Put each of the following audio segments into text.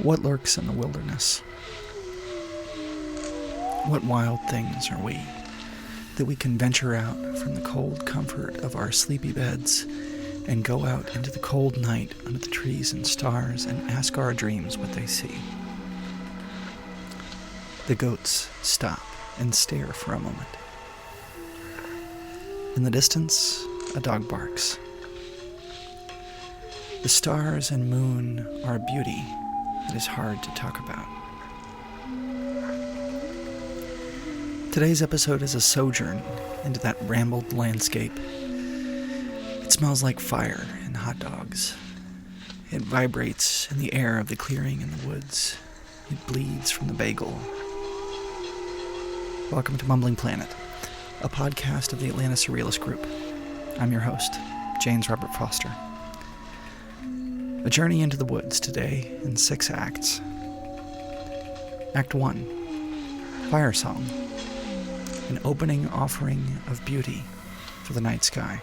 What lurks in the wilderness? What wild things are we, that we can venture out from the cold comfort of our sleepy beds and go out into the cold night under the trees and stars and ask our dreams what they see? The goats stop and stare for a moment. In the distance, a dog barks. The stars and moon are a beauty that is hard to talk about. Today's episode is a sojourn into that rambled landscape. It smells like fire and hot dogs. It vibrates in the air of the clearing in the woods. It bleeds from the bagel. Welcome to Mumbling Planet, a podcast of the Atlanta Surrealist Group. I'm your host, James Robert Foster. A journey into the woods today in 6 acts. Act 1, Fire Song, an opening offering of beauty for the night sky.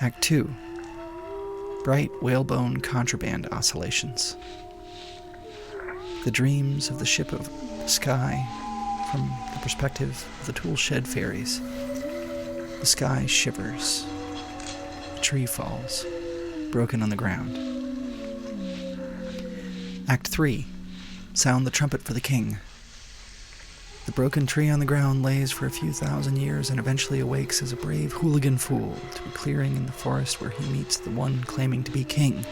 Act 2, bright whalebone contraband oscillations. The dreams of the ship of the sky from the perspective of the tool shed fairies. The sky shivers. A tree falls, broken on the ground. Act 3, sound the trumpet for the king. The broken tree on the ground lays for a few thousand years and eventually awakes as a brave hooligan fool to a clearing in the forest where he meets the one claiming to be king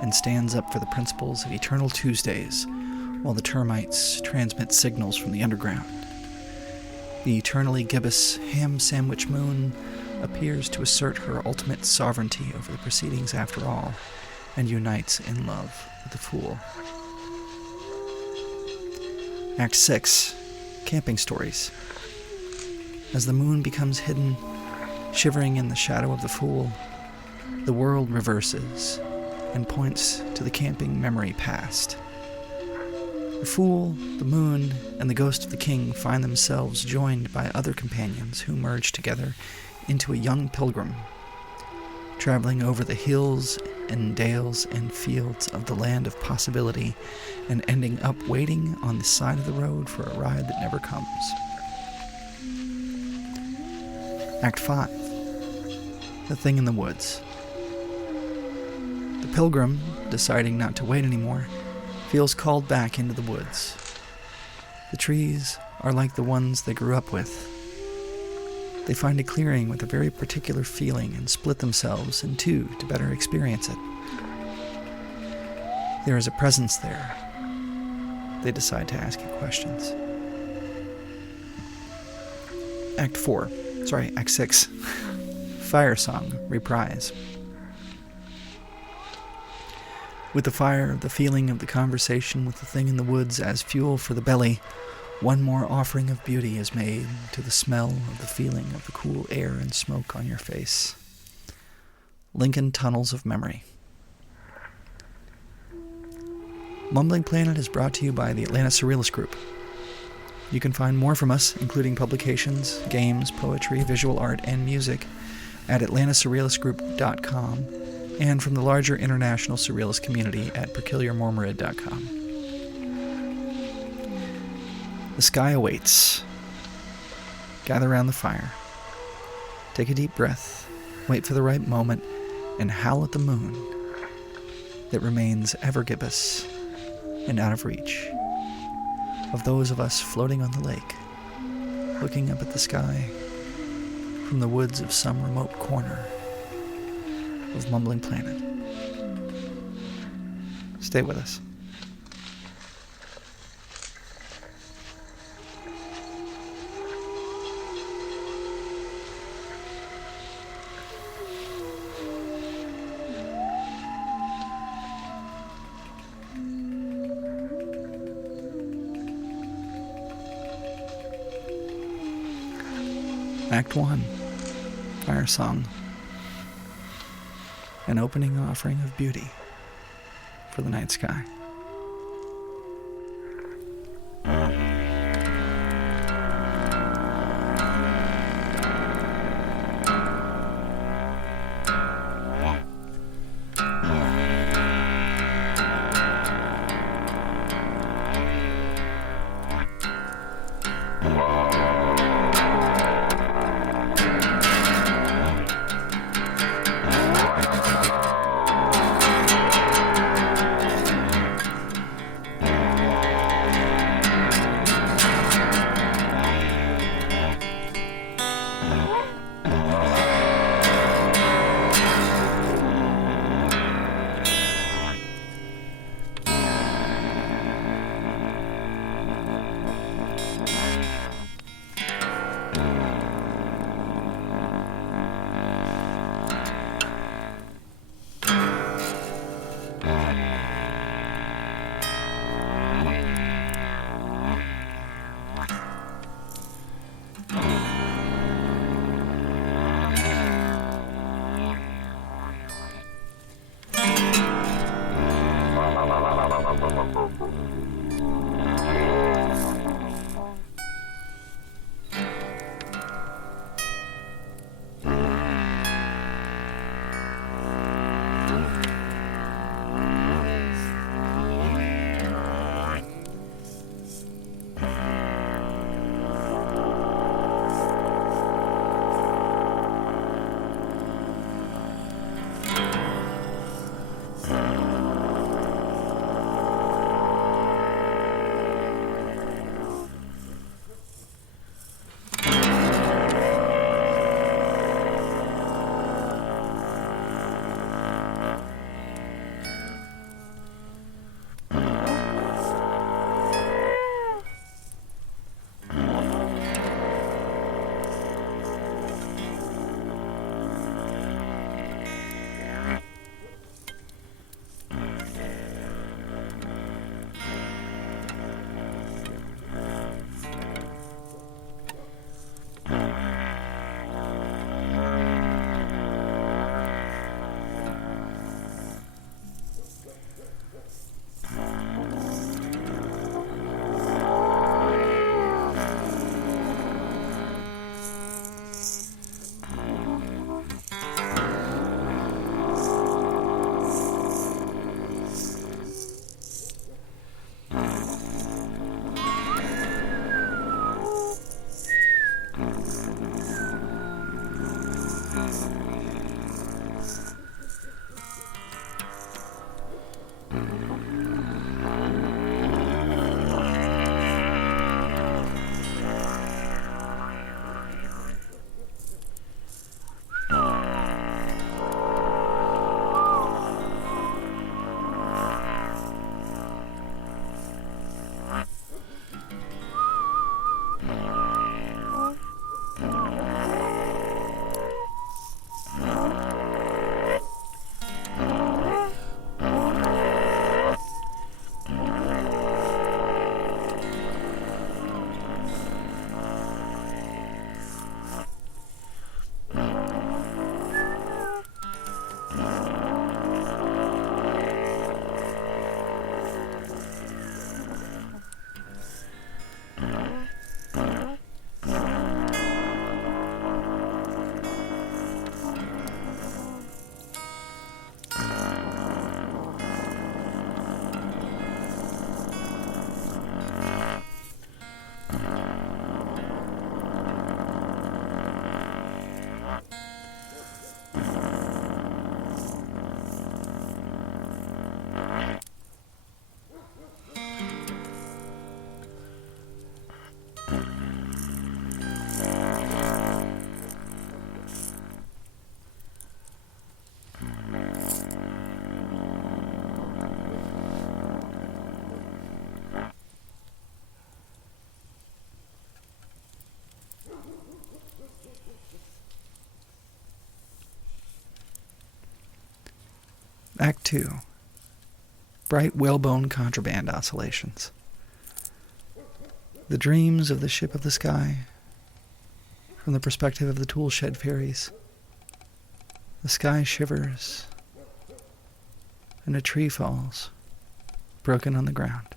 and stands up for the principles of eternal Tuesdays while the termites transmit signals from the underground. The eternally gibbous ham sandwich moon appears to assert her ultimate sovereignty over the proceedings after all, and unites in love with the fool. Act 6, Camping Stories. As the moon becomes hidden, shivering in the shadow of the fool, the world reverses and points to the camping memory past. The fool, the moon, and the ghost of the king find themselves joined by other companions who merge together into a young pilgrim, traveling over the hills and dales and fields of the land of possibility and ending up waiting on the side of the road for a ride that never comes. Act 5, The Thing in the Woods. The pilgrim, deciding not to wait anymore, feels called back into the woods. The trees are like the ones they grew up with. They find a clearing with a very particular feeling and split themselves in two to better experience it. There is a presence there. They decide to ask you questions. Act 6. Fire Song, Reprise. With the fire, the feeling of the conversation with the thing in the woods as fuel for the belly, one more offering of beauty is made to the smell of the feeling of the cool air and smoke on your face. Lincoln Tunnels of Memory. Mumbling Planet is brought to you by the Atlanta Surrealist Group. You can find more from us, including publications, games, poetry, visual art, and music, at atlantasurrealistgroup.com and from the larger international surrealist community at peculiarmormorid.com. The sky awaits. Gather around the fire. Take a deep breath, wait for the right moment, and howl at the moon that remains ever gibbous and out of reach of those of us floating on the lake, looking up at the sky from the woods of some remote corner of Mumbling Planet. Stay with us. Act 1, Fire Song, an opening offering of beauty for the night sky. Act 2. Bright whalebone contraband oscillations. The dreams of the ship of the sky, from the perspective of the toolshed fairies. The sky shivers, and a tree falls, broken on the ground.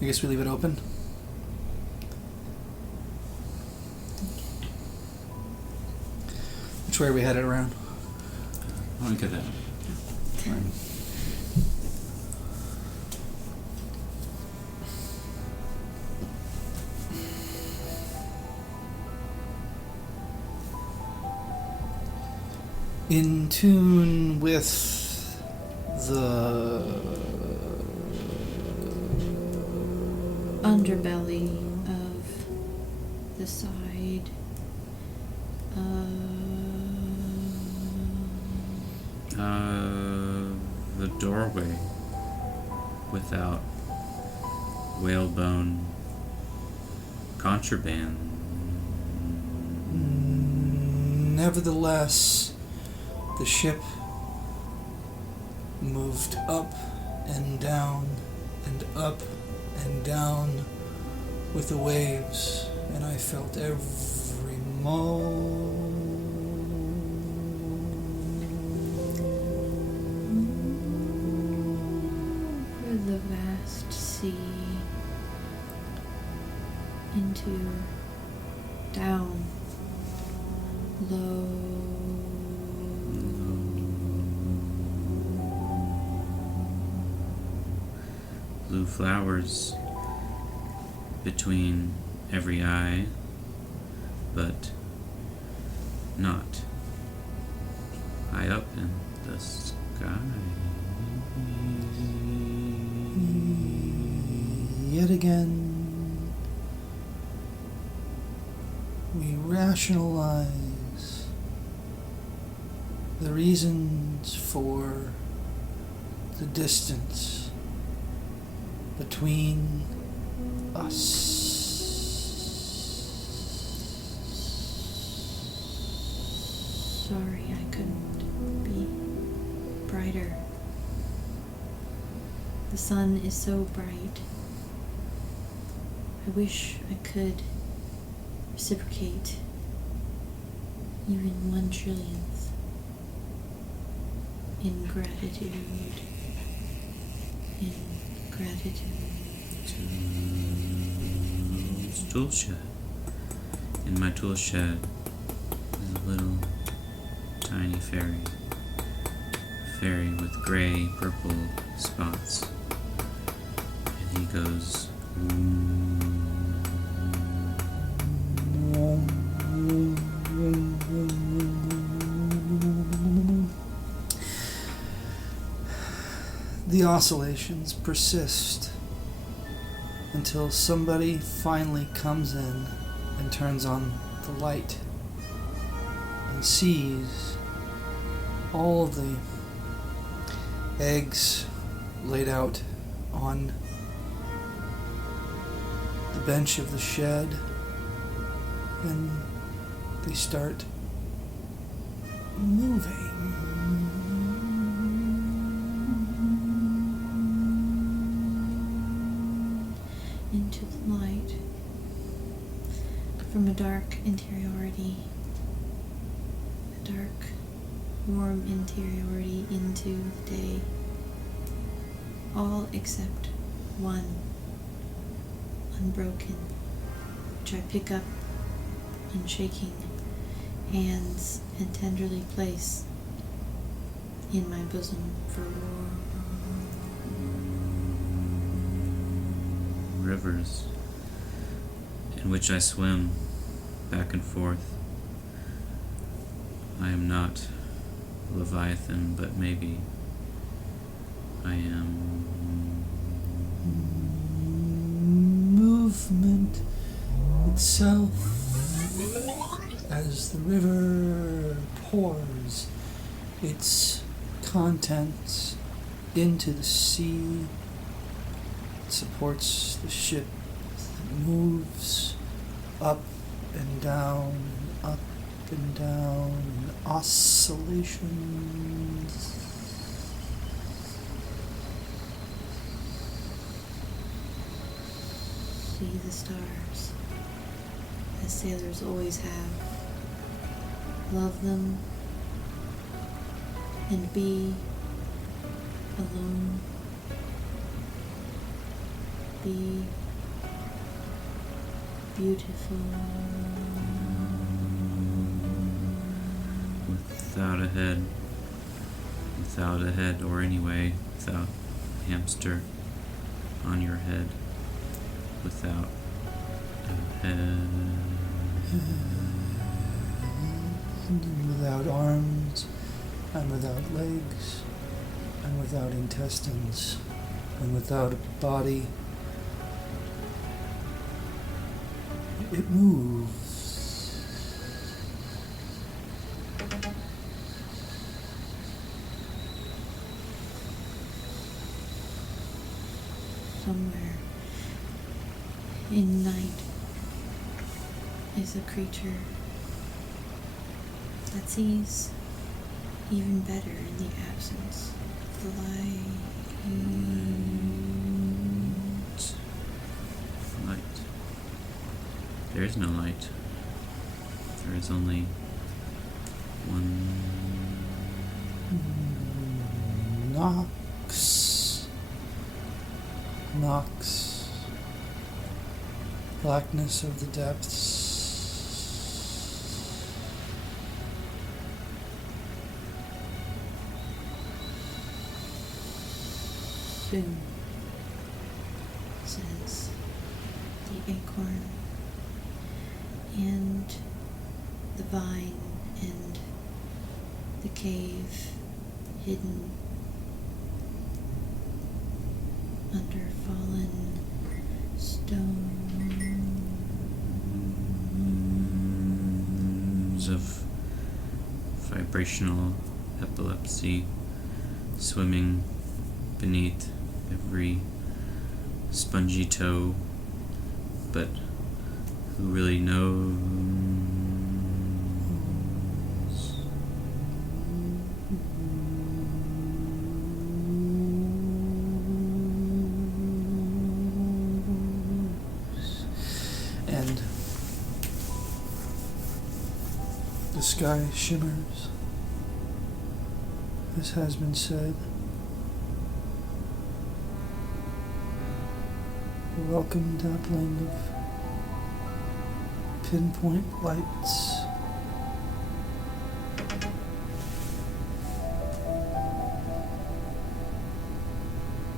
I guess we leave it open. Which way are we headed around? I want to get that. Right. in tune with the underbelly of the side the doorway without whalebone contraband. Nevertheless, the ship moved up and down and up and down with the waves, and I felt every over the vast sea into down low. Blue flowers between every eye, but not high up in the sky. Yet again, we rationalize the reasons for the distance between us. Sorry, I couldn't be brighter. The sun is so bright. I wish I could reciprocate even 1/1,000,000th in gratitude. In gratitude. Tool shed. In my tool shed is a little tiny fairy. Fairy with gray, purple spots. And he goes. The oscillations persist until somebody finally comes in and turns on the light and sees all of the eggs laid out on the bench of the shed, and they start moving. Into the light from a dark interiority, a dark, warm interiority into the day, all except one, unbroken, which I pick up in shaking hands and tenderly place in my bosom for war. Rivers in which I swim back and forth. I am not Leviathan, but maybe I am. Movement itself as the river pours its contents into the sea. It supports the ship that moves up and down and up and down in oscillations. See the stars, as sailors always have. Love them and be alone. Be beautiful. Without a head, or anyway, without a hamster on your head, without a head. Without arms and without legs, and without intestines, and without a body. It moves. Somewhere in night is a creature that sees even better in the absence of the light. Light. There is no light. There is only one. Knocks. Knocks. Blackness of the depths. Soon, says the acorn, and the vine and the cave hidden under fallen stones Of vibrational epilepsy swimming beneath every spongy toe, but who really knows? And the sky shimmers, as has been said. A welcome dappling of pinpoint lights.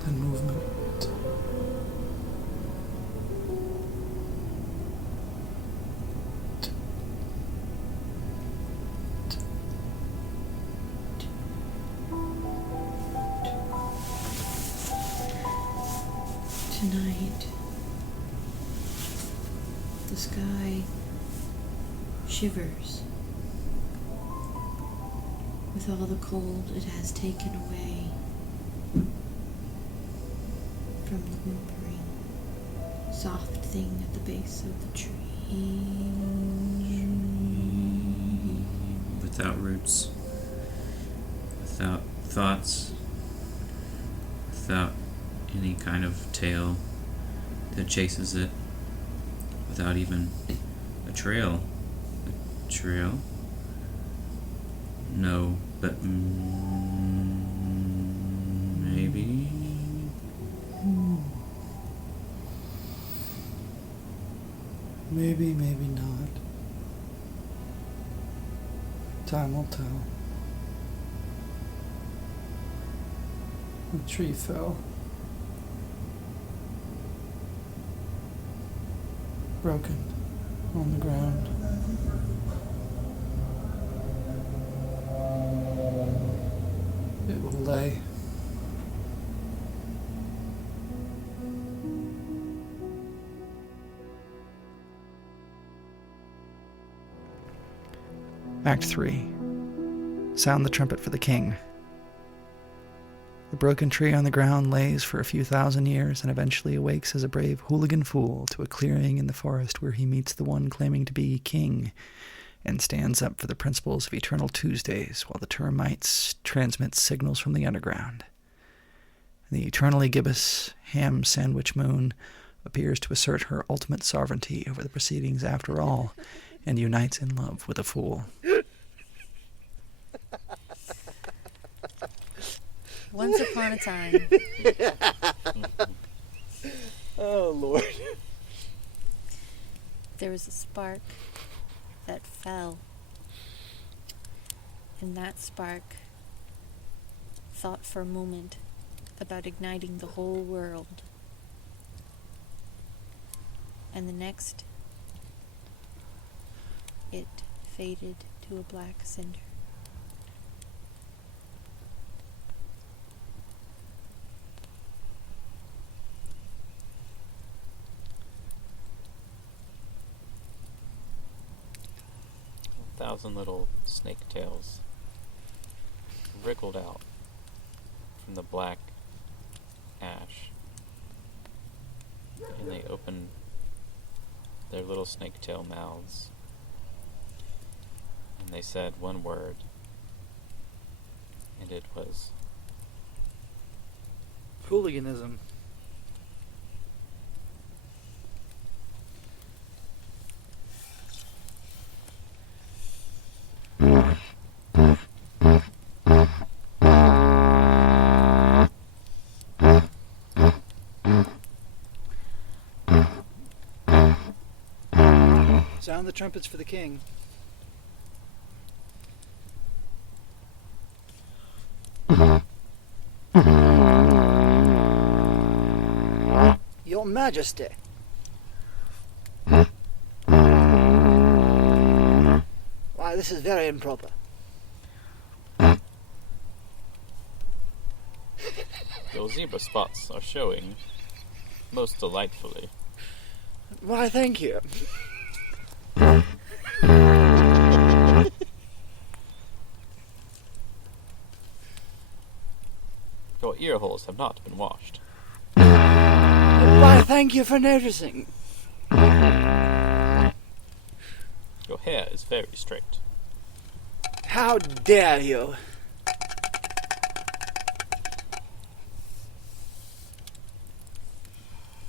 And movement. Tonight, the sky shivers with all the cold it has taken away from the whimpering, soft thing at the base of the tree. Without roots, without thoughts, without any kind of tail that chases it, without even a trail. A trail? No, but maybe. Maybe, maybe not. Time will tell. The tree fell. Broken on the ground. It will lay. Act 3. Sound the trumpet for the king. The broken tree on the ground lays for a few thousand years and eventually awakes as a brave hooligan fool to a clearing in the forest where he meets the one claiming to be king and stands up for the principles of eternal Tuesdays while the termites transmit signals from the underground. The eternally gibbous ham sandwich moon appears to assert her ultimate sovereignty over the proceedings after all and unites in love with a fool. Once upon a time, Oh, Lord. there was a spark that fell. And that spark thought for a moment about igniting the whole world. And the next, it faded to a black cinder. 1,000 little snake tails wriggled out from the black ash, and they opened their little snake tail mouths, and they said one word, and it was Hooliganism. Sound the trumpets for the king. Your Majesty. Why, this is very improper. your zebra spots are showing most delightfully. Why, thank you. Your ear holes have not been washed. Why, thank you for noticing. Your hair is very straight. How dare you?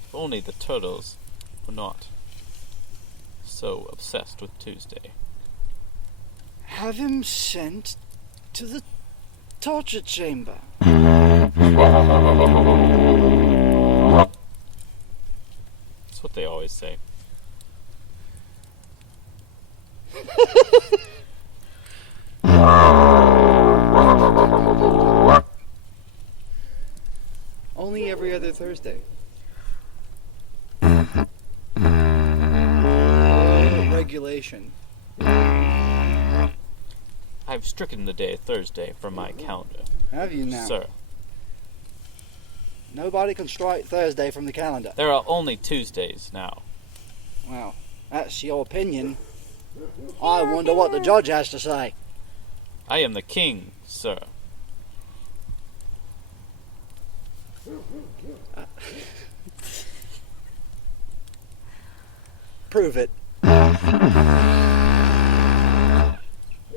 If only the turtles were not so obsessed with Tuesday. Have him sent to the torture chamber. That's what they always say. Only every other Thursday. Regulation. I've stricken the day Thursday from my calendar. Have you now? Sir, Nobody can strike Thursday from the calendar. there are only Tuesdays now. Well, that's your opinion. I wonder what the judge has to say. I am the king, sir. Prove it.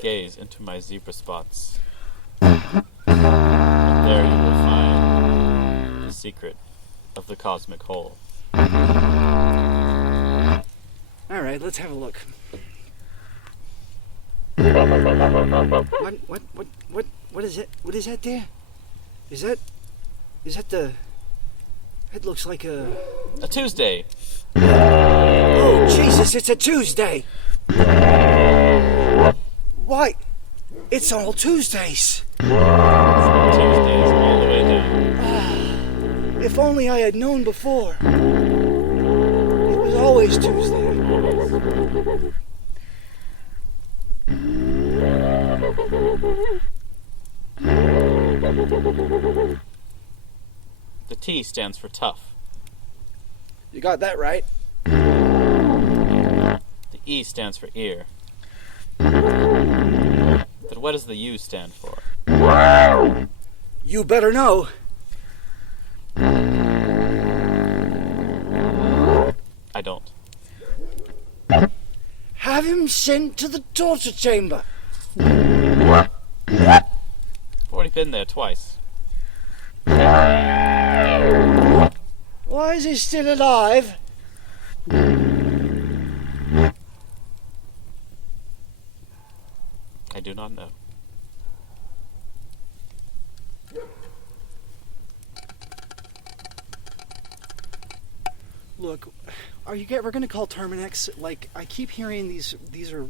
Gaze into my zebra spots. And there you will find the secret of the cosmic whole. Alright, let's have a look. What is it? What is that there? Is that the... It looks like a... A Tuesday! Oh, Jesus, it's a Tuesday! Why? It's all Tuesdays! Tuesdays all the way down. If only I had known before. It was always Tuesday. The T stands for tough. You got that right. The E stands for ear. But what does the U stand for? You better know. I don't. Have him sent to the torture chamber. I've already been there twice. Why is he still alive? I do not know. Look, we're gonna call Terminex. Like, I keep hearing these are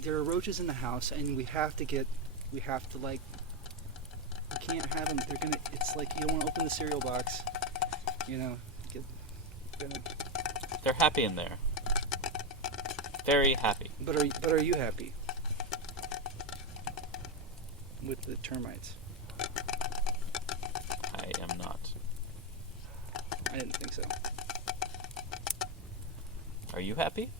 there are roaches in the house, and we have to we can't have them. It's like you don't want to open the cereal box, you know. They're happy in there. Very happy. But are you happy with the termites? I am not. I didn't think so. Are you happy?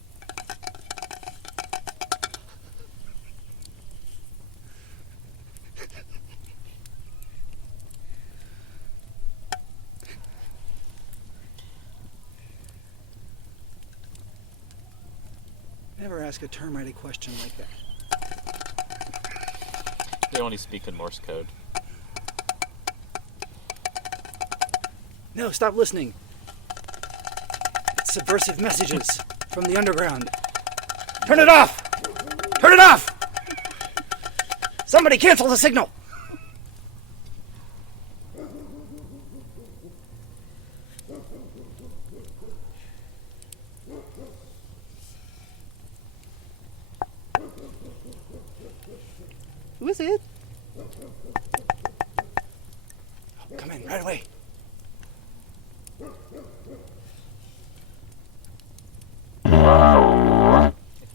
Never ask a termite a question like that. They only speak in Morse code. No, stop listening. It's subversive messages from the underground. Turn it off! Turn it off! Somebody cancel the signal! Who is it? Oh, come in, right away.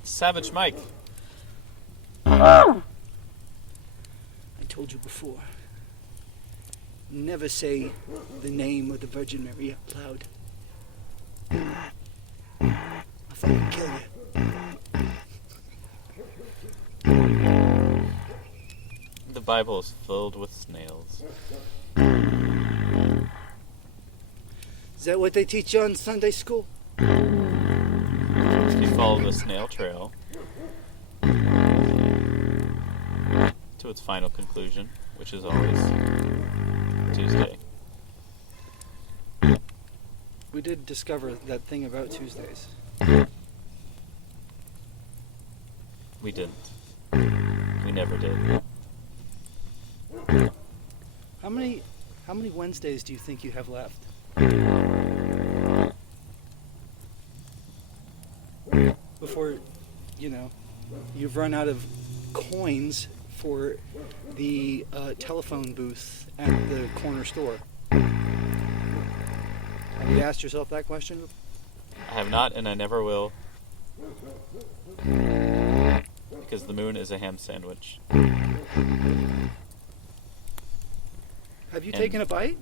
Savage Mike. I told you before. Never say the name of the Virgin Mary out loud. I'll fucking kill you. The Bible is filled with snails. Is that what they teach you on Sunday school? If you follow the snail trail to its final conclusion, which is always Tuesday. We did discover that thing about Tuesdays. We didn't. We never did. How many Wednesdays do you think you have left? Before, you've run out of coins for the telephone booth at the corner store. Have you asked yourself that question? I have not, and I never will. Because the moon is a ham sandwich. Have you taken a bite?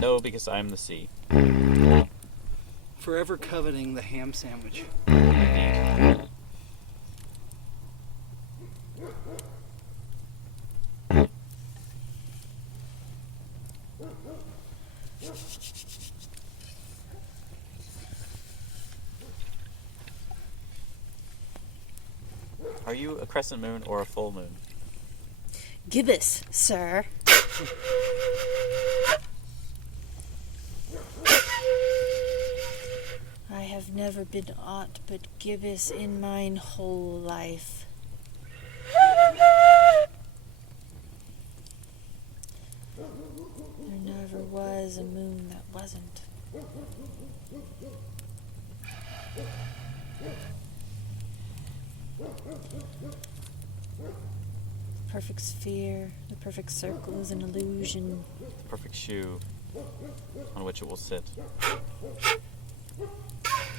No, because I am the sea. Forever coveting the ham sandwich. Indeed. Are you a crescent moon or a full moon? Gibbous, sir. I have never been aught but gibbous in mine whole life. There never was a moon that wasn't. The perfect sphere, the perfect circle is an illusion. The perfect shoe on which it will sit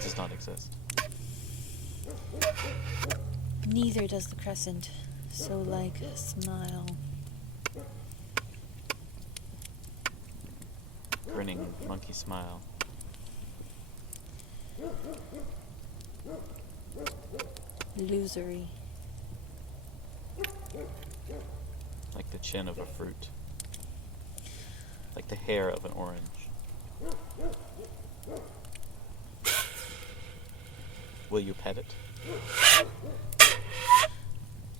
does not exist. Neither does the crescent, so like a smile. Grinning monkey smile. Illusory. Like the chin of a fruit. Like the hair of an orange. Will you pet it?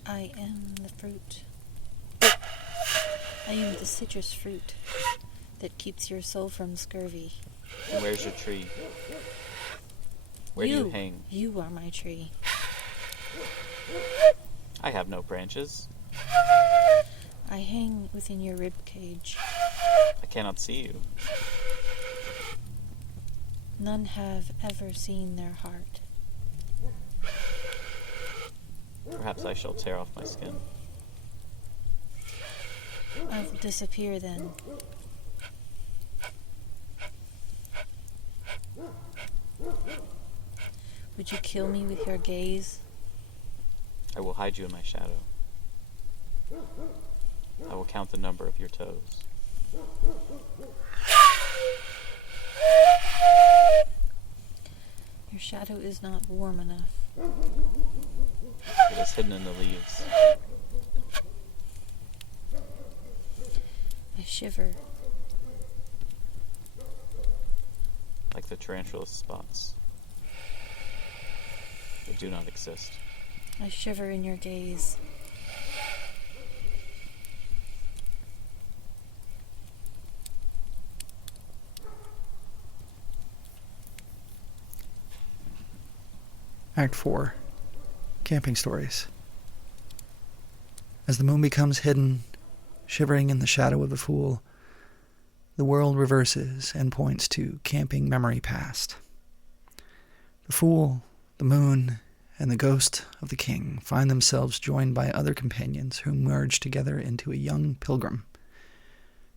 I am the fruit. I am the citrus fruit that keeps your soul from scurvy. And where's your tree? Where do you hang? You are my tree. I have no branches. I hang within your rib cage. I cannot see you. None have ever seen their heart. Perhaps I shall tear off my skin. I will disappear then. Would you kill me with your gaze? I will hide you in my shadow. I will count the number of your toes. Your shadow is not warm enough. It is hidden in the leaves. I shiver. Like the tarantula's spots. They do not exist. I shiver in your gaze. Act 4. Camping Stories. As the moon becomes hidden, shivering in the shadow of the Fool, the world reverses and points to camping memory past. The Fool, the moon, and the ghost of the king find themselves joined by other companions who merge together into a young pilgrim,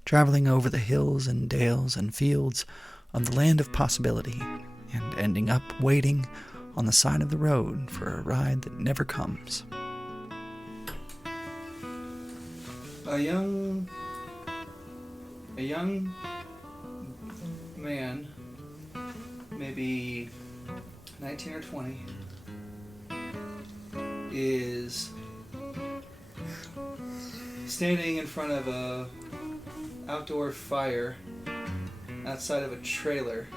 traveling over the hills and dales and fields of the land of possibility, and ending up waiting on the side of the road for a ride that never comes. A young man, maybe 19 or 20, is standing in front of a outdoor fire outside of a trailer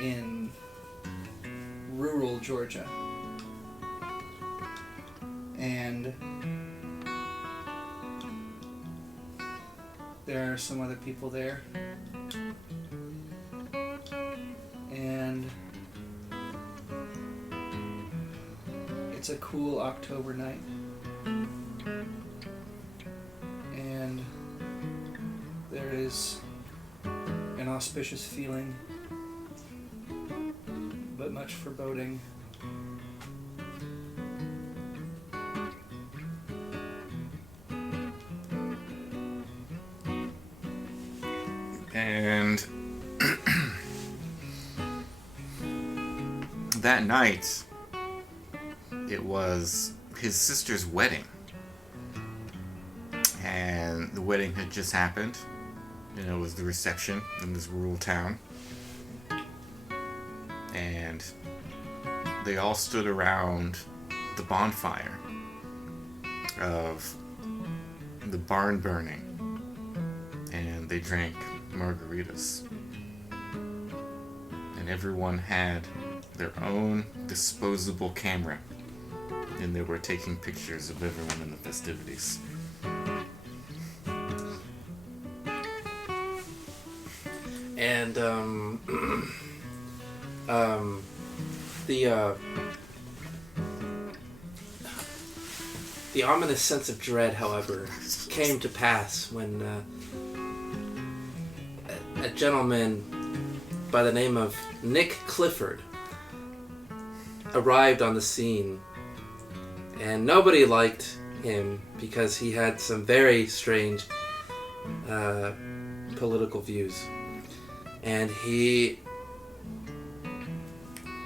in rural Georgia. And there are some other people there. And it's a cool October night. And there is an auspicious feeling, but much foreboding. And that night, it was his sister's wedding. And the wedding had just happened. And it was the reception in this rural town. And they all stood around the bonfire of the barn burning. And they drank margaritas. And everyone had their own disposable camera. And they were taking pictures of everyone in the festivities. And the ominous sense of dread, however, came to pass when a gentleman by the name of Nick Clifford arrived on the scene, and nobody liked him because he had some very strange political views. And he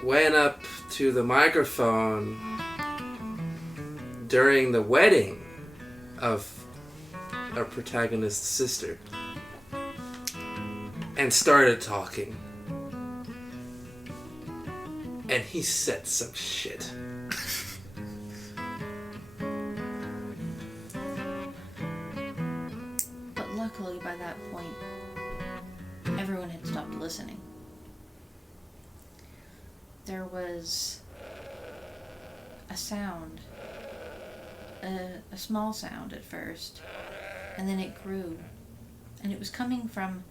went up to the microphone during the wedding of our protagonist's sister and started talking. And he said some shit. But luckily, by that point, everyone had stopped listening. There was a sound, a small sound at first, and then it grew. And it was coming from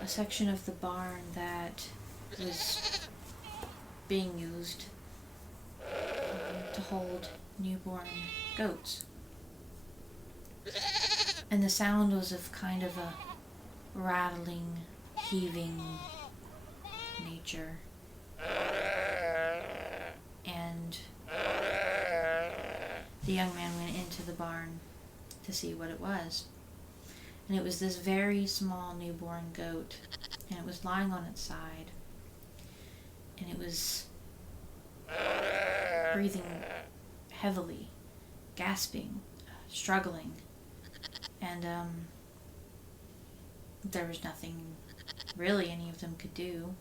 a section of the barn that was being used to hold newborn goats. And the sound was of kind of a rattling, heaving nature. And the young man went into the barn to see what it was. And it was this very small newborn goat, and it was lying on its side, and it was breathing heavily, gasping, struggling, and there was nothing really any of them could do.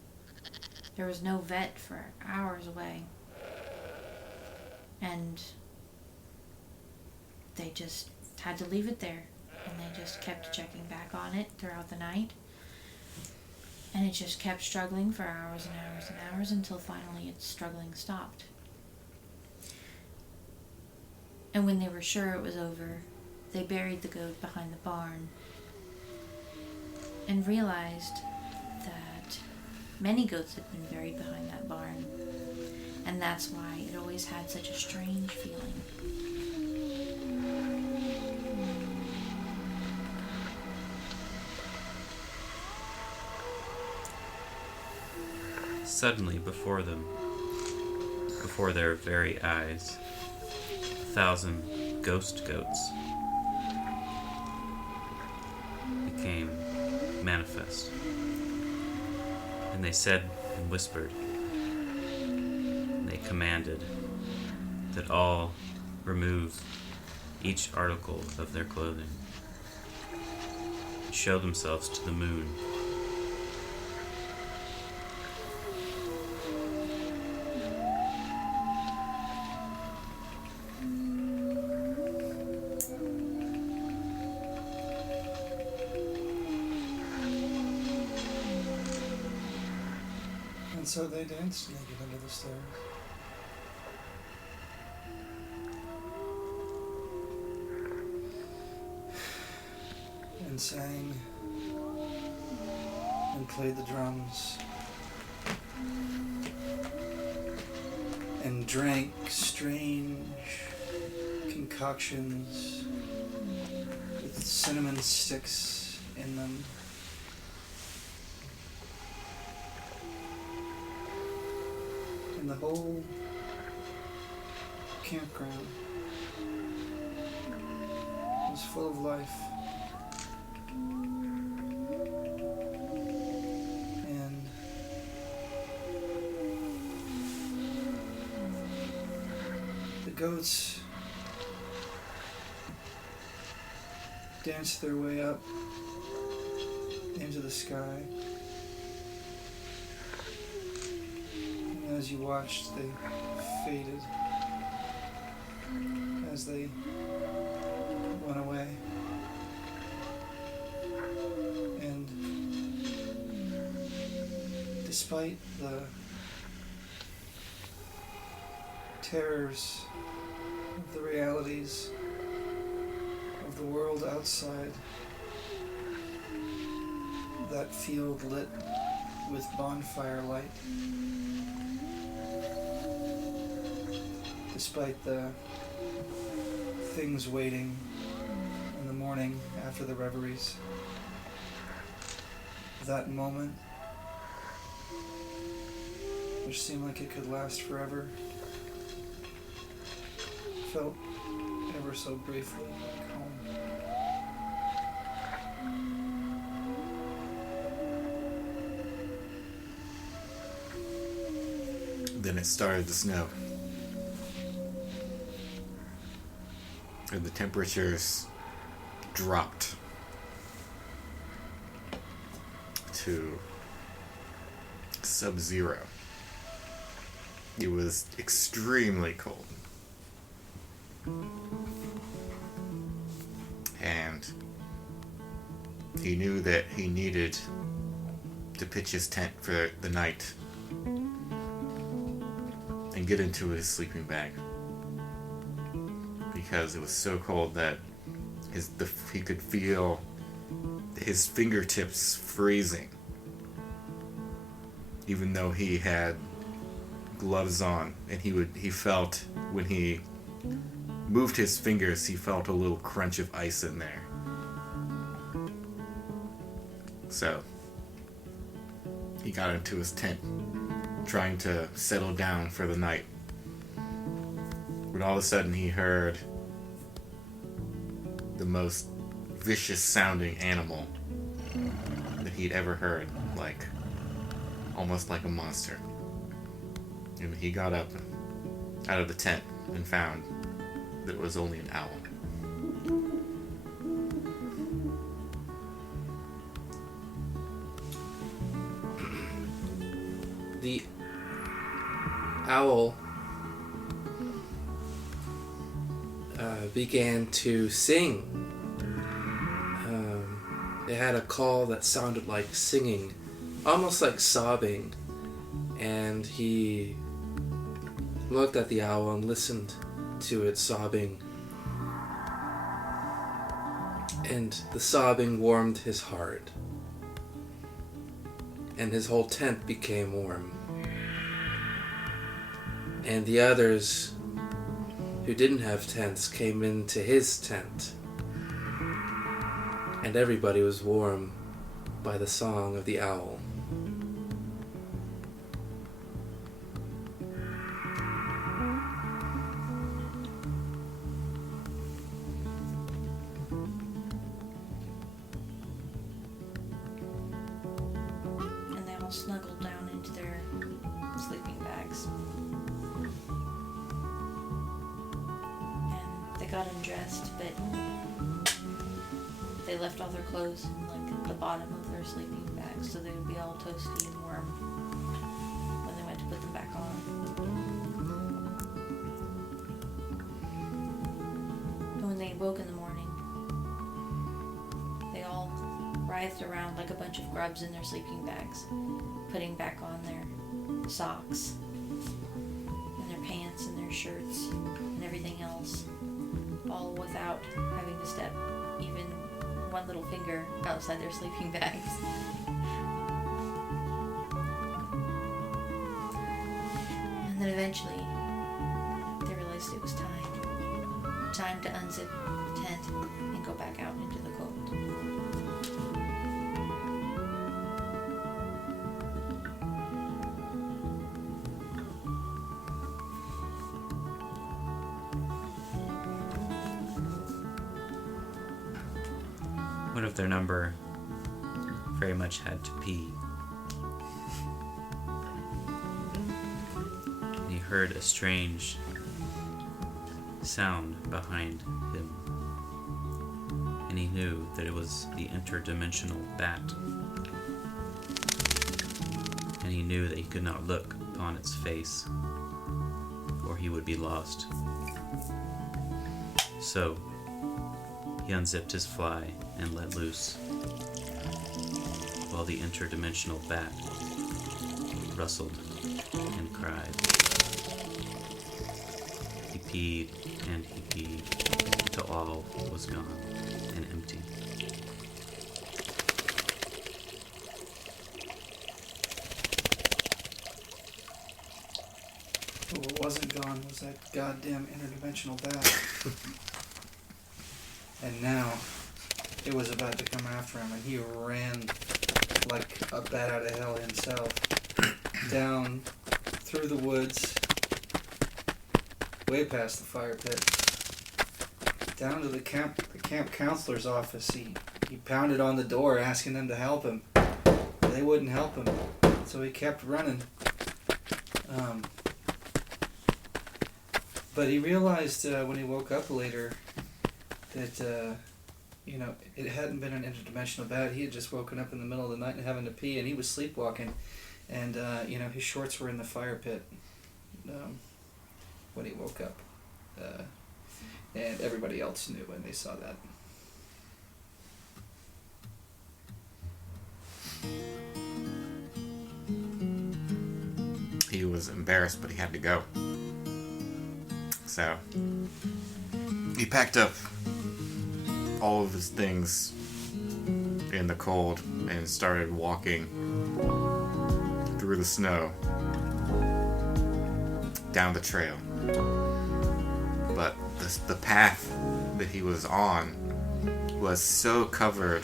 There was no vet for hours away, and they just had to leave it there, and they just kept checking back on it throughout the night. And it just kept struggling for hours and hours and hours until finally its struggling stopped. And when they were sure it was over, they buried the goat behind the barn and realized that many goats had been buried behind that barn. And that's why it always had such a strange feeling. Suddenly before them, before their very eyes, 1,000 ghost goats became manifest. And they said and whispered, and they commanded that all remove each article of their clothing and show themselves to the moon. And so they danced naked under the stars. And sang and played the drums and drank strange concoctions with cinnamon sticks in them. And the whole campground was full of life. And the goats danced their way up into the sky. And as you watched, they faded as they went away. And despite the terrors of the realities of the world outside, that field lit with bonfire light, despite the things waiting in the morning after the reveries, that moment, which seemed like it could last forever, felt ever so briefly like home. Then it started to snow. And the temperatures dropped to sub-zero. It was extremely cold. And he knew that he needed to pitch his tent for the night and get into his sleeping bag, because it was so cold that he could feel his fingertips freezing, even though he had gloves on, and he felt when he moved his fingers, he felt a little crunch of ice in there. So he got into his tent, trying to settle down for the night, when all of a sudden he heard the most vicious sounding animal that he'd ever heard, like almost like a monster. And he got up out of the tent and found that it was only an owl. The owl began to sing. It had a call that sounded like singing almost like sobbing, and he looked at the owl and listened to it sobbing, and the sobbing warmed his heart, and his whole tent became warm. And the others who didn't have tents came into his tent, and everybody was warm by the song of the owl. And they all snuggled down into their sleeping bags. And they got undressed, but they left all their clothes in like the bottom of their sleeping bags so they would be all toasty and warm when they went to put them back on. And when they woke in the morning, they all writhed around like a bunch of grubs in their sleeping bags, putting back on their socks and their pants and their shirts and everything else, all without having to step even one little finger outside their sleeping bags. And then eventually they realized it was time to unzip the tent and go back out into the cold. What if their number very much had to pee? And he heard a strange sound behind him. And he knew that it was the interdimensional bat. And he knew that he could not look upon its face, or he would be lost. So, he unzipped his fly and let loose, while the interdimensional bat rustled and cried. He peed and he peed till all was gone and empty. What wasn't gone was that goddamn interdimensional bat. And now it was about to come after him, and he ran like a bat out of hell himself, down through the woods, way past the fire pit, down to the camp counselor's office. He pounded on the door asking them to help him. They wouldn't help him, so he kept running. But he realized when he woke up later that it hadn't been an interdimensional bat. He had just woken up in the middle of the night and having to pee, and he was sleepwalking, and his shorts were in the fire pit when he woke up, and everybody else knew when they saw that. He was embarrassed, but he had to go. So he packed up all of his things in the cold and started walking through the snow down the trail. But the path that he was on was so covered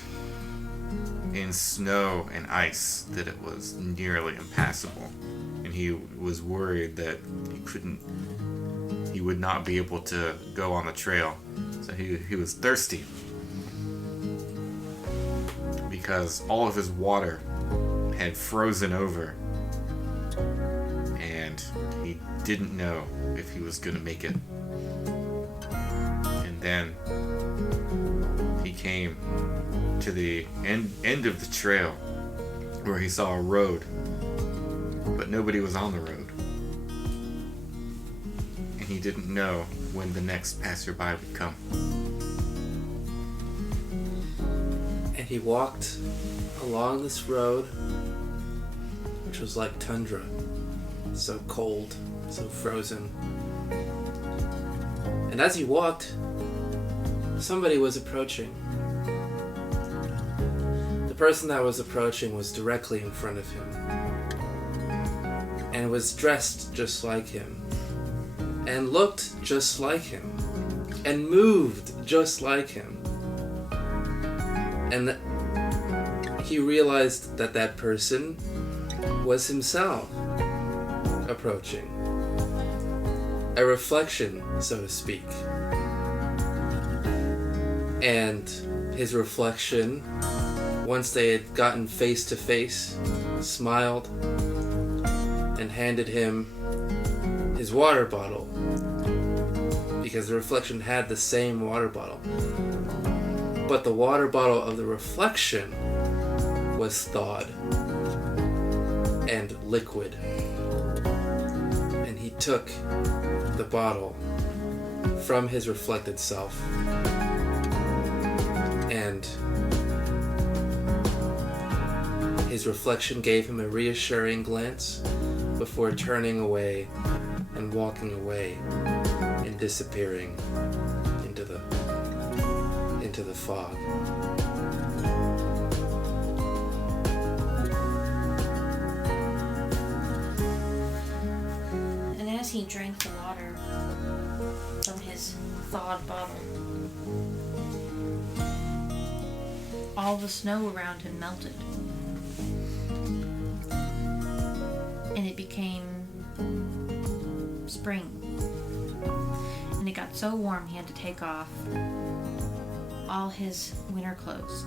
in snow and ice that it was nearly impassable, and he was worried that he would not be able to go on the trail. So he was thirsty because all of his water had frozen over, and he didn't know if he was going to make it. And then he came to the end of the trail where he saw a road, but nobody was on the road. And he didn't know when the next passerby would come. And he walked along this road which was like tundra, so cold, so frozen. And as he walked, somebody was approaching. The person that was approaching was directly in front of him, and was dressed just like him, and looked just like him, and moved just like him. And he realized that that person was himself approaching. A reflection, so to speak. And his reflection, once they had gotten face to face, smiled and handed him his water bottle, because the reflection had the same water bottle. But the water bottle of the reflection was thawed and liquid. And he took the bottle from his reflected self, and his reflection gave him a reassuring glance before turning away and walking away and disappearing into the fog. And as he drank the water from his thawed bottle, all the snow around him melted. And it became spring. And it got so warm he had to take off all his winter clothes.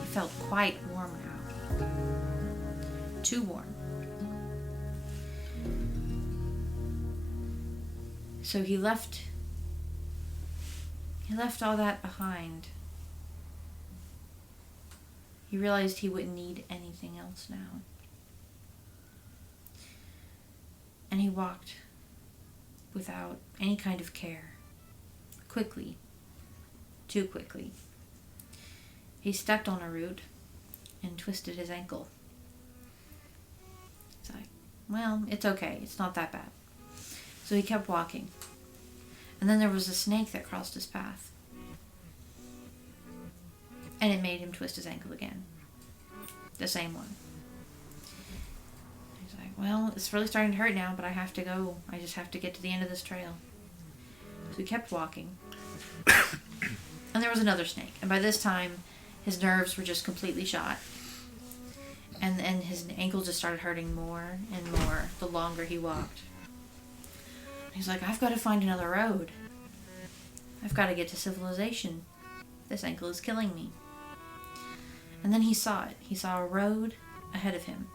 He felt quite warm now. Too warm. So he left all that behind. He realized he wouldn't need anything else now. And he walked without any kind of care. Quickly. Too quickly. He stepped on a root and twisted his ankle. He's like, well, it's okay. It's not that bad. So he kept walking. And then there was a snake that crossed his path. And it made him twist his ankle again. The same one. He's like, well, it's really starting to hurt now, but I have to go. I just have to get to the end of this trail. So he kept walking. And there was another snake. And by this time, his nerves were just completely shot. And his ankle just started hurting more and more the longer he walked. He's like, I've got to find another road. I've got to get to civilization. This ankle is killing me. And then he saw it. He saw a road ahead of him.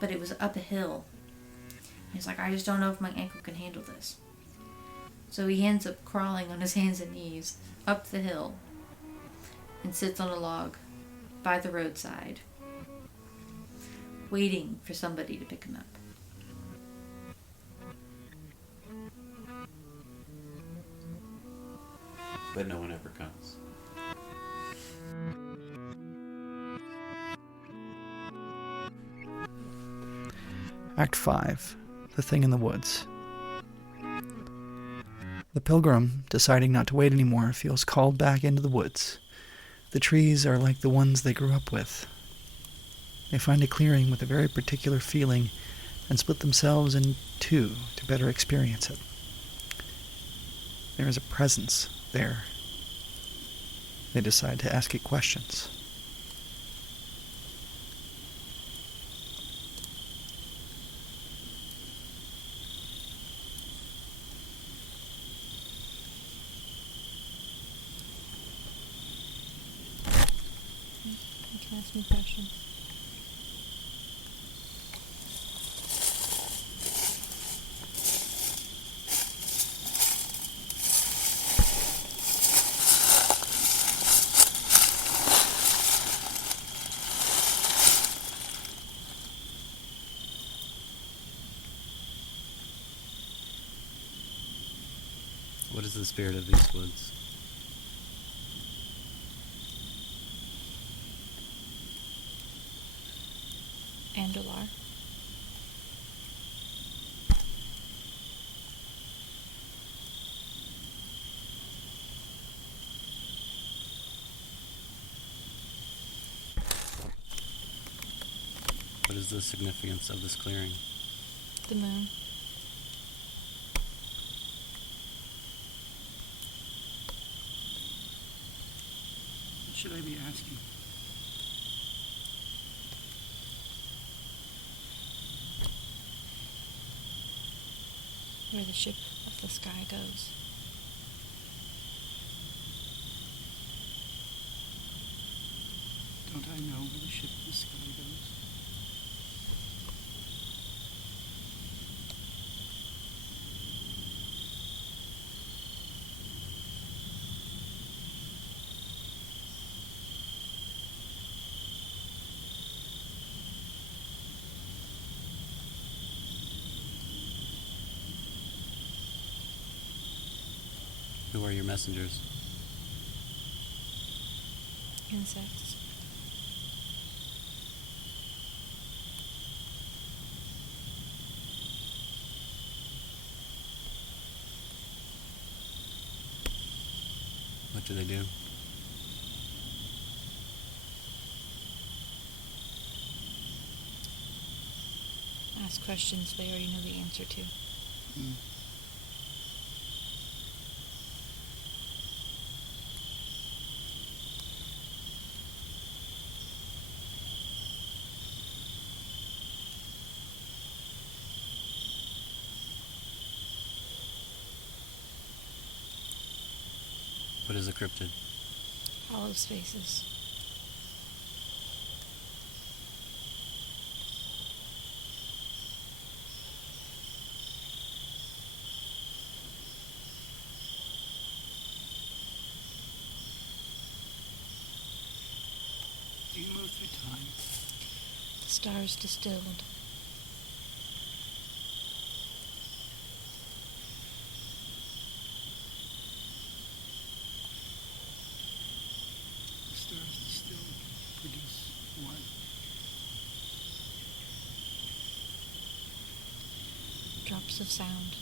But it was up a hill. He's like, I just don't know if my ankle can handle this. So he ends up crawling on his hands and knees up the hill and sits on a log by the roadside, waiting for somebody to pick him up. But no one ever comes. Act 5. The Thing in the Woods. The pilgrim, deciding not to wait anymore, feels called back into the woods. The trees are like the ones they grew up with. They find a clearing with a very particular feeling and split themselves in two to better experience it. There is a presence there. They decide to ask it questions. You can ask me questions. What is the spirit of these woods? Andalar. What is the significance of this clearing? The moon. What should I be asking? Where the ship of the sky goes. Don't I know where the ship of the sky goes? Who are your messengers? Insects. What do they do? Ask questions they already know the answer to. What is a cryptid? Hollow spaces. Do you move through time? The stars distilled. The stars distilled produce what? Drops of sound.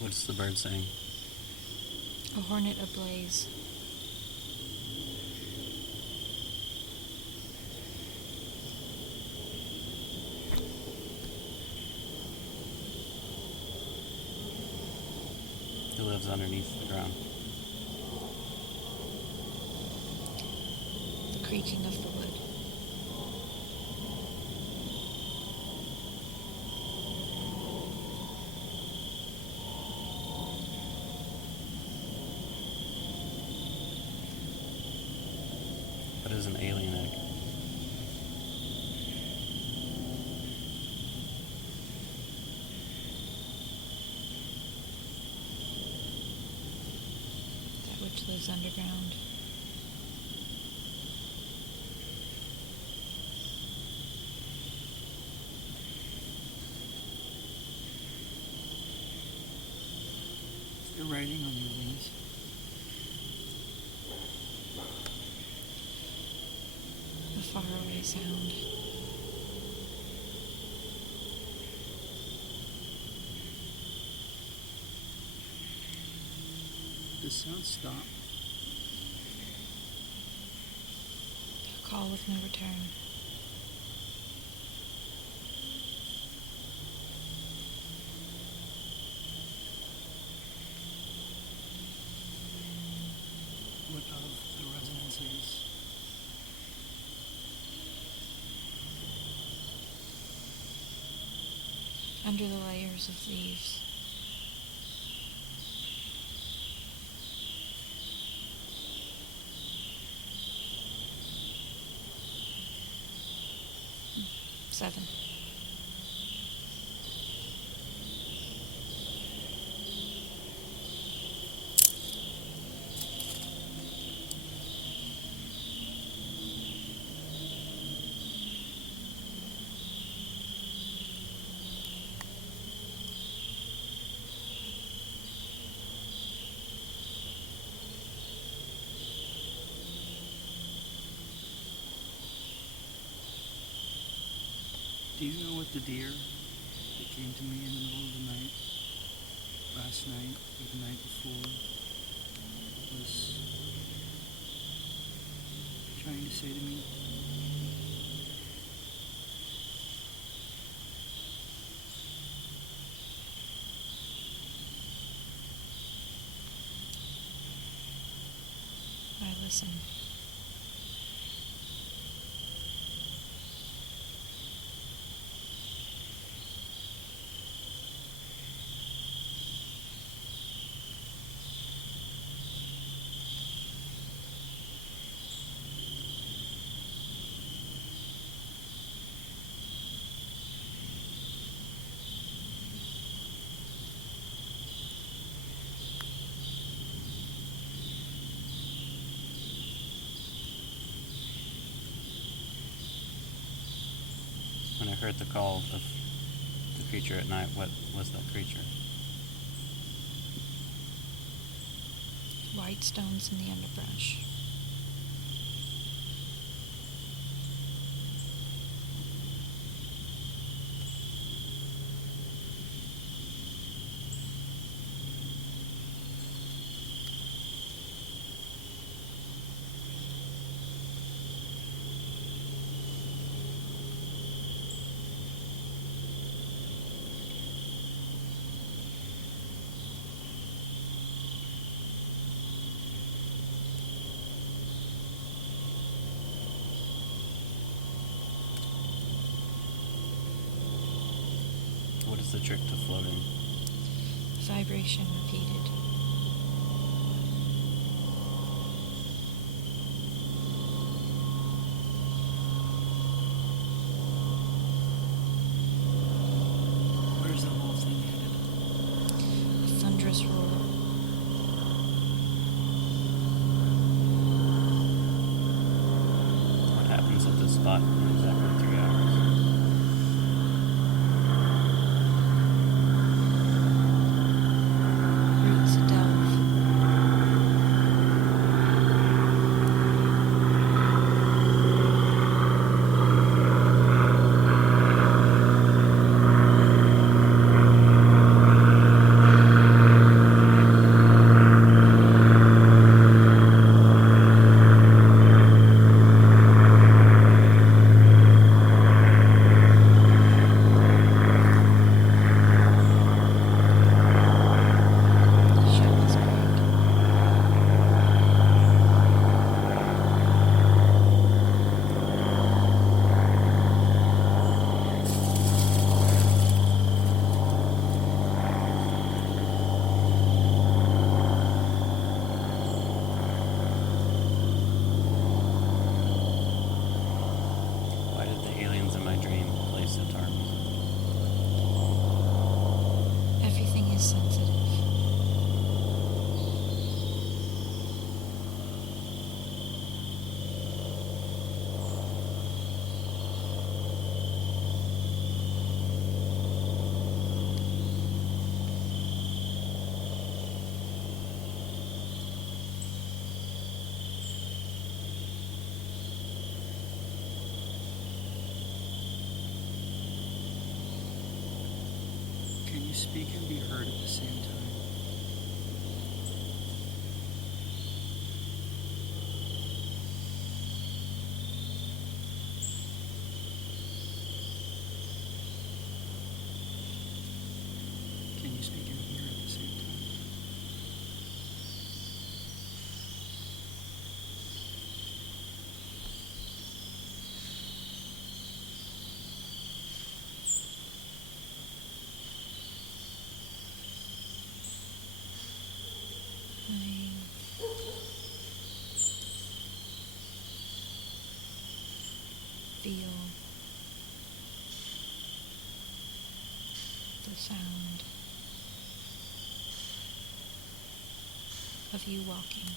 What's the bird saying? A hornet ablaze. Who lives underneath the ground? The creaking of the wood. What is an alien egg? That which lives underground. You're writing on your wings. A faraway sound. Does sound stop? A call with no return. What of the resonances? Under the layers of leaves. Seven. Do you know what the deer that came to me in the middle of the night last night or the night before was trying to say to me. I listen. When I heard the call of the creature at night, what was that creature? White stones in the underbrush. What is the trick to floating? Vibration repeated. Where's the whole thing headed? A thunderous roar. What happens at this spot in exactly 3 hours? Roots delve. Shadows break. Why did the aliens in my dream place a tarp? Everything is sensitive. Can you speak and be heard at the same time? Can you speak and hear at the same time? I feel the sound of you walking.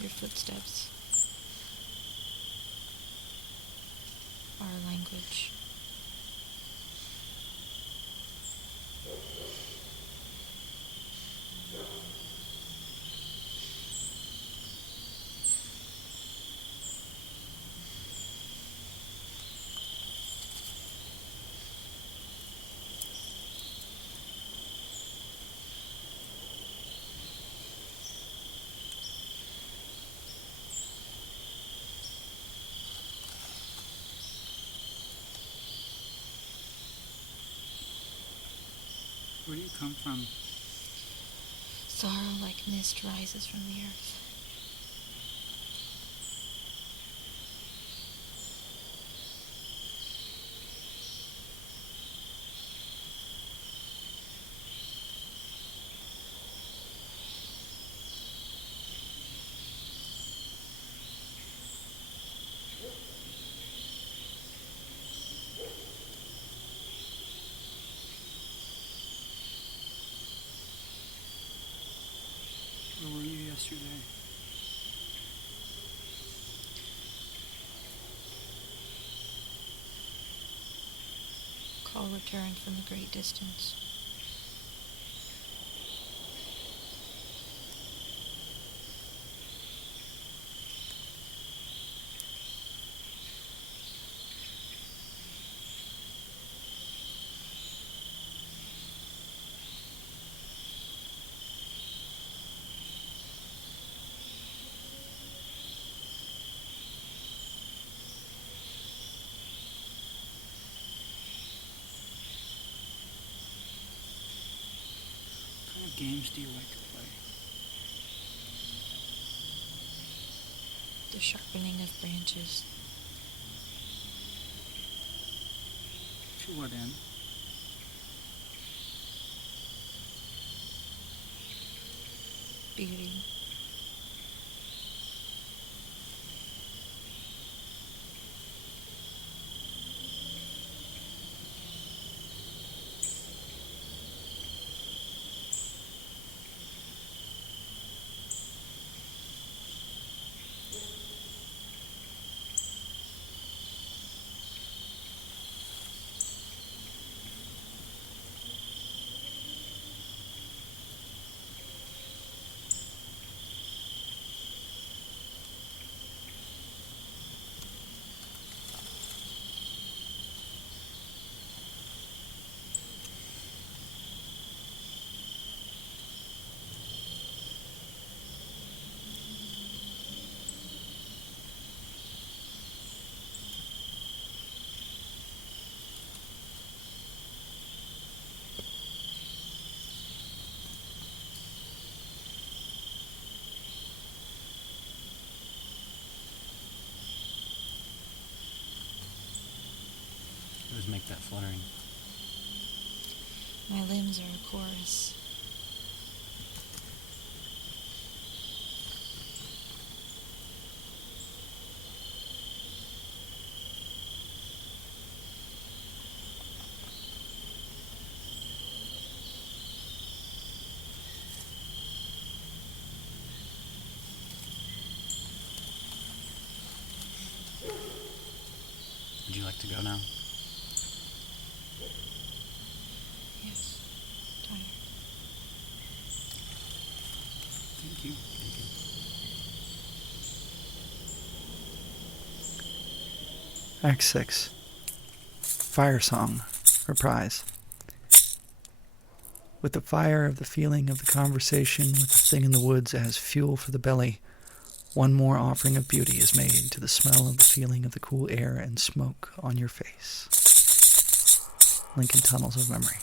Your footsteps are language. come from? Sorrow like mist rises from the earth. Where were you yesterday? Call returned from the great distance. What kind of games do you like to play? The sharpening of branches. To what end? Beauty. Just make that fluttering. My limbs are a chorus. Would you like to go now? Yes. Tired. Thank you. Act 6. Fire Song. Reprise. With the fire of the feeling of the conversation with the thing in the woods as fuel for the belly, one more offering of beauty is made to the smell of the feeling of the cool air and smoke on your face. Lincoln Tunnels of Memory.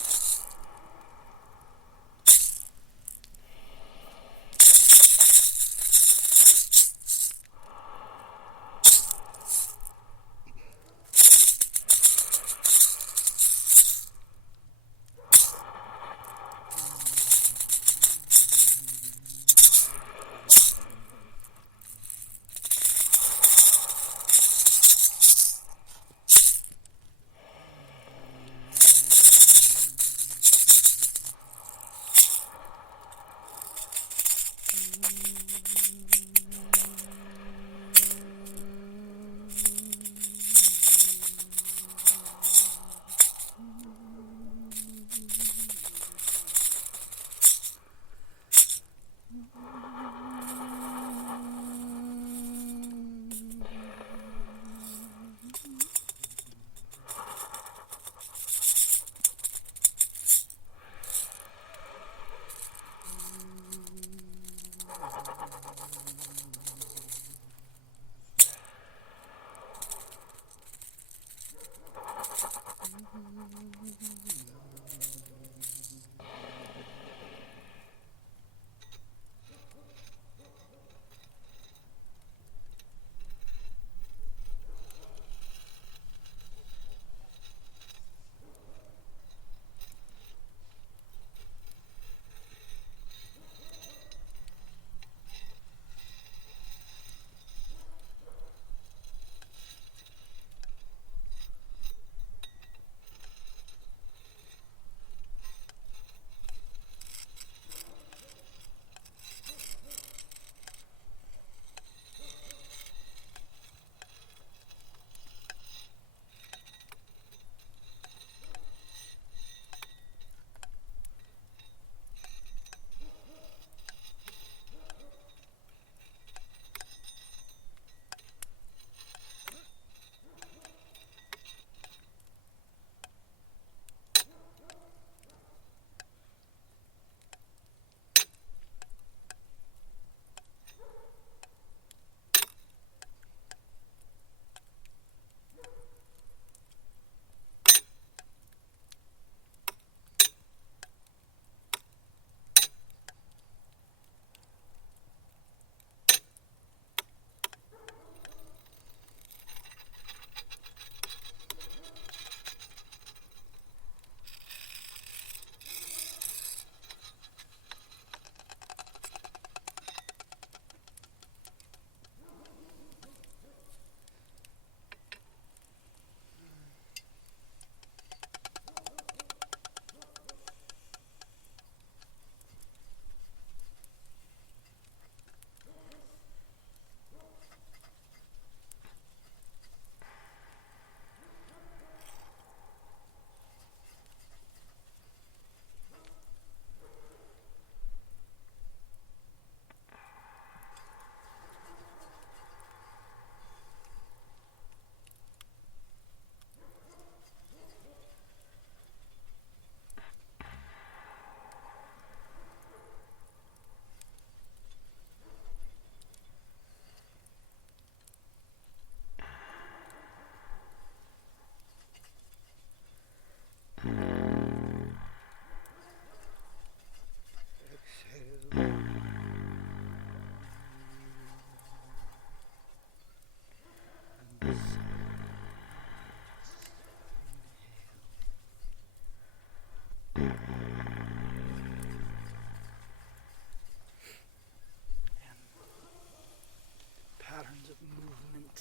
Patterns of movement.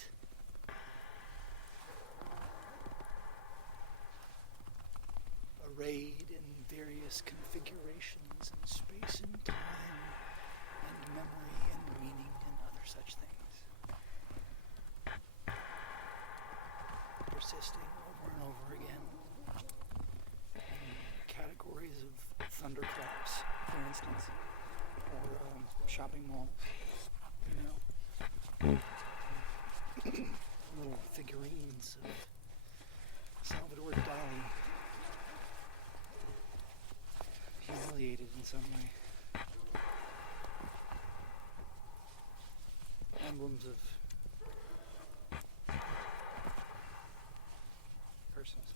Arrayed in various configurations in space and time, and memory and meaning and other such things. Persisting over and over again. In categories of thunderclaps, for instance, or shopping malls, you know. Little figurines of Salvador Dali, humiliated in some way. Emblems of persons.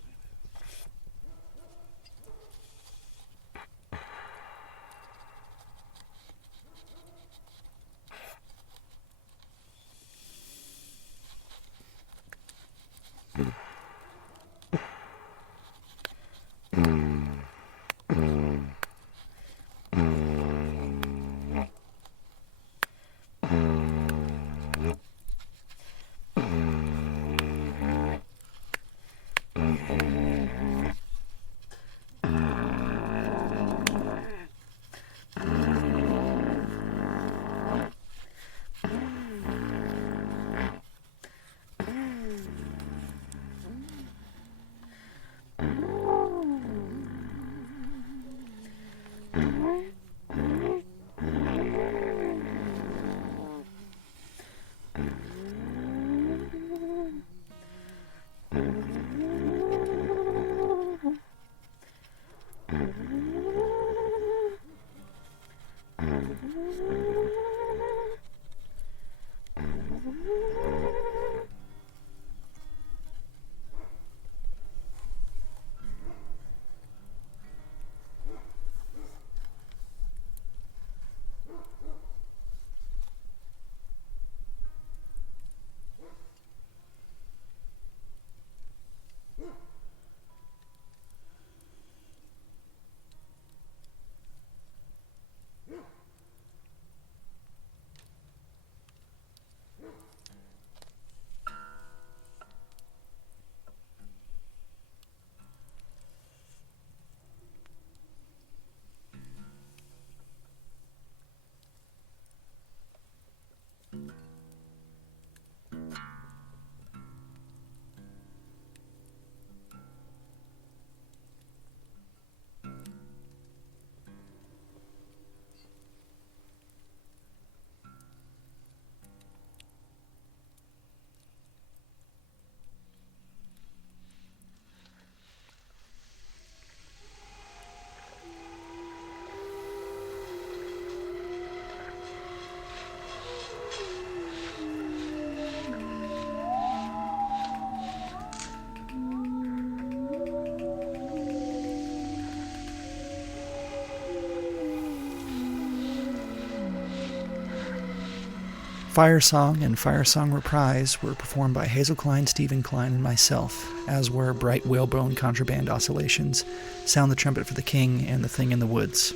Fire Song and Fire Song Reprise were performed by Hazel Klein, Stephen Klein, and myself, as were Bright Whalebone Contraband Oscillations, Sound the Trumpet for the King, and The Thing in the Woods.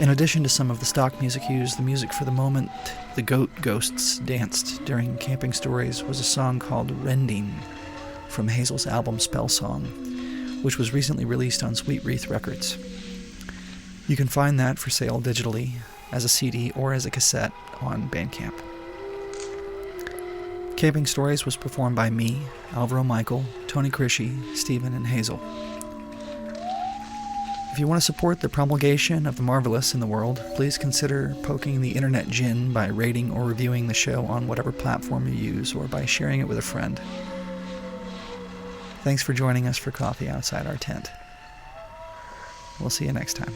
In addition to some of the stock music used, the music for the moment the goat ghosts danced during Camping Stories was a song called Rending from Hazel's album Spell Song, which was recently released on Sweet Wreath Records. You can find that for sale digitally, as a CD or as a cassette on Bandcamp. Camping Stories was performed by me, Alvaro Michael, Tony Crisci, Stephen, and Hazel. If you want to support the promulgation of the marvelous in the world, please consider poking the internet gin by rating or reviewing the show on whatever platform you use, or by sharing it with a friend. Thanks for joining us for coffee outside our tent. We'll see you next time.